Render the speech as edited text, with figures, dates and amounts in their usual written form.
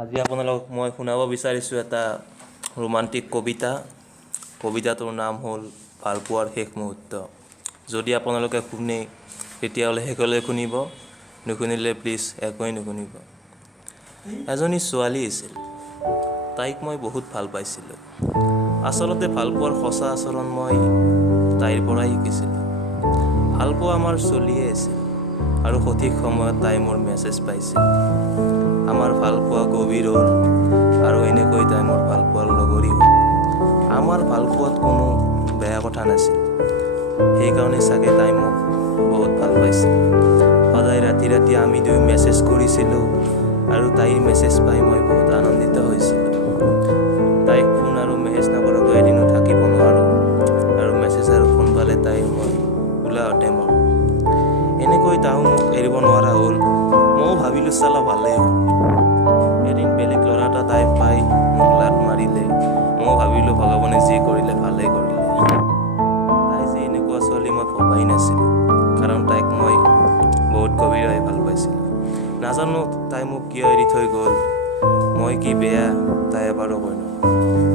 আজি আপোনালোকক মই শুনাব বিচাৰিছোঁ এটা ৰোমান্টিক কবিতা। কবিতাটোৰ নাম হ'ল ভালপোৱাৰ শেষ মুহূৰ্ত। যদি আপোনালোকে শুনে তেতিয়াহ'লে শেষলৈ শুনিব, নুশুনিলে প্লিজ একোৱেই নুশুনিব। এজনী ছোৱালী আছিল, তাইক মই বহুত ভাল পাইছিলোঁ। আচলতে ভালপোৱাৰ সঁচা আচৰণ মই তাইৰ পৰাই শিকিছিলোঁ। ভালপোৱা আমাৰ চলিয়ে আছিল আৰু সঠিক সময়ত তাই মোৰ মেছেজ পাইছিল। আমাৰ ভালপোৱা গভীৰ হ'ল আৰু এনেকৈ তাই মোৰ ভালপোৱাৰ লগৰী হ'ল। আমাৰ ভালপোৱাত কোনো বেয়া কথা নাছিল, সেইকাৰণে চাগে তাই মোক বহুত ভাল পাইছিল। সদায় ৰাতি ৰাতি আমি দুয়ো মেছেজ কৰিছিলোঁ আৰু তাইৰ মেছেজ পাই মই বহুত আনন্দিত হৈছিলোঁ। তাইক ফোন আৰু মেছেজ নকৰাকৈ এদিনো থাকিব নোৱাৰোঁ আৰু মেছেজ আৰু ফোন পালে তাইৰ মই ওলাওঁতে মোৰ এনেকৈ তাইও মোক এৰিব নোৱাৰা হ'ল। ময়ো ভাবিলোঁ চালা ভালেই হ'ল। এদিন বেলেগ ল'ৰা এটা তাই পাই মোক লাট মাৰিলে। ময়ো ভাবিলোঁ ভগৱানে যি কৰিলে ভালেই কৰিলে। তাই যে এনেকুৱা ছোৱালী মই ভবাই নাছিলোঁ, কাৰণ তাইক মই বহুত গভীৰভাৱে ভাল পাইছিলোঁ। নাজানো তাই মোক কিয় এৰি থৈ গ'ল, মই কি বেয়া তাই এবাৰো কৈ নক'ল।